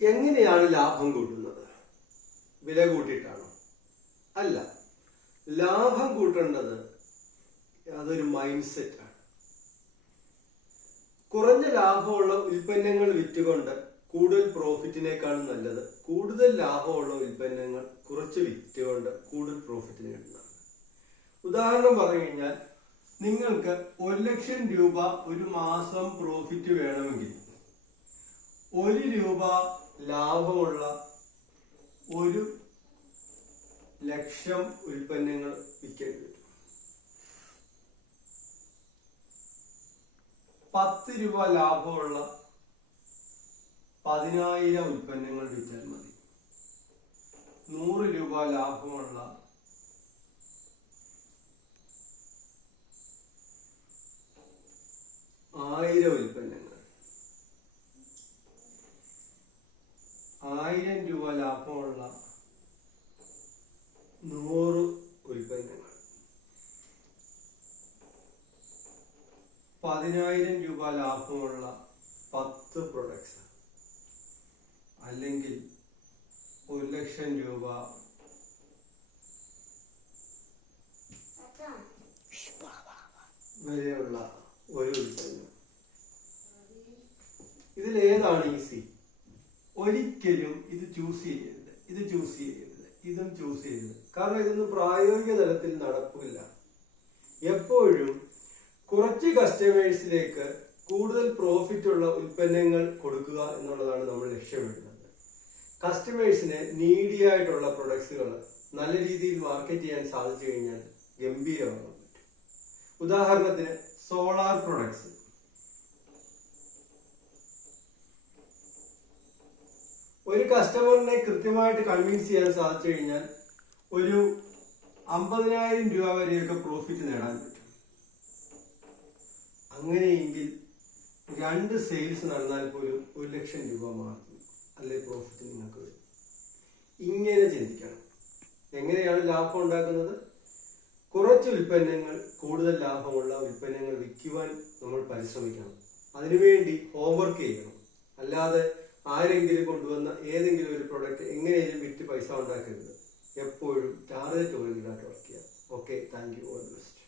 എങ്ങനെയാണ് ലാഭം കൂട്ടുന്നത്? വില കൂട്ടിയിട്ടാണോ? അല്ല. ലാഭം കൂട്ടേണ്ടത് അതൊരു മൈൻഡ് സെറ്റാണ് കുറഞ്ഞ ലാഭമുള്ള ഉൽപ്പന്നങ്ങൾ വിറ്റുകൊണ്ട് കൂടുതൽ പ്രോഫിറ്റിനേക്കാൾ നല്ലത് കൂടുതൽ ലാഭമുള്ള ഉൽപ്പന്നങ്ങൾ കുറച്ച് വിറ്റുകൊണ്ട് കൂടുതൽ പ്രോഫിറ്റ് നേടുന്നതാണ് ഉദാഹരണം പറഞ്ഞു കഴിഞ്ഞാൽ നിങ്ങൾക്ക് ഒരു ലക്ഷം രൂപ ഒരു മാസം പ്രോഫിറ്റ് വേണമെങ്കിൽ ഒരു രൂപ ലാഭമുള്ള ഒരു ലക്ഷം ഉൽപ്പന്നങ്ങൾ വിൽക്കേണ്ടി വരും പത്ത് രൂപ ലാഭമുള്ള പതിനായിരം ഉൽപ്പന്നങ്ങൾ വിറ്റാൽ മതി. നൂറ് രൂപ ലാഭമുള്ള ആയിരം ഉൽപ്പന്നങ്ങൾ ആയിരം രൂപ ലാഭമുള്ള നൂറ് ഉൽപ്പന്നങ്ങൾ. പതിനായിരം രൂപ ലാഭമുള്ള പത്ത് പ്രൊഡക്ട്സ് അല്ലെങ്കിൽ ഒരു ലക്ഷം രൂപ. വരെയുള്ള ഒരു ഉൽപ്പന്നം. ഇതിൽ ഏതാണ് ഈസി ഒരിക്കലും ഇത് ചൂസ് ചെയ്യരുത്. ഇത് ചൂസ് ചെയ്യരുത്. ഇതും ചൂസ് ചെയ്യരുത്. കാരണം ഇതൊന്നും പ്രായോഗിക തലത്തിൽ നടപ്പില്ല എപ്പോഴും കുറച്ച് കസ്റ്റമേഴ്സിലേക്ക് കൂടുതൽ പ്രോഫിറ്റ് ഉള്ള ഉൽപ്പന്നങ്ങൾ കൊടുക്കുക എന്നുള്ളതാണ് നമ്മൾ ലക്ഷ്യമിടുന്നത്. കസ്റ്റമേഴ്സിന് നീഡിയായിട്ടുള്ള പ്രൊഡക്ട്സുകൾ നല്ല രീതിയിൽ മാർക്കറ്റ് ചെയ്യാൻ സാധിച്ചു കഴിഞ്ഞാൽ ഗംഭീരമാകാൻ പറ്റും ഉദാഹരണത്തിന് സോളാർ പ്രൊഡക്ട്സ് ഒരു കസ്റ്റമറിനെ കൃത്യമായിട്ട് കൺവിൻസ് ചെയ്യാൻ സാധിച്ചു കഴിഞ്ഞാൽ ഒരു അമ്പതിനായിരം രൂപ വരെയൊക്കെ പ്രോഫിറ്റ് നേടാൻ പറ്റും. അങ്ങനെയെങ്കിൽ രണ്ട് സെയിൽസ് നടന്നാൽ പോലും ഒരു ലക്ഷം രൂപ മാത്രം അല്ലെ പ്രോഫിറ്റ് നിങ്ങൾക്ക് വരും. ഇങ്ങനെ ചിന്തിക്കണം. എങ്ങനെയാണ് ലാഭം ഉണ്ടാക്കുന്നത്? കുറച്ച് ഉൽപ്പന്നങ്ങൾ കൂടുതൽ ലാഭമുള്ള ഉൽപ്പന്നങ്ങൾ വിൽക്കുവാൻ നമ്മൾ പരിശ്രമിക്കണം. അതിനുവേണ്ടി ഹോംവർക്ക് ചെയ്യണം. അല്ലാതെ ആരെങ്കിലും കൊണ്ടുവന്ന ഏതെങ്കിലും ഒരു പ്രൊഡക്റ്റ് എങ്ങനെയും വിറ്റ് പൈസ ഉണ്ടാക്കരുത്. എപ്പോഴും ടാർഗറ്റ് ഓറിയന്റഡ് വർക്ക് ചെയ്യുക okay thank you all the best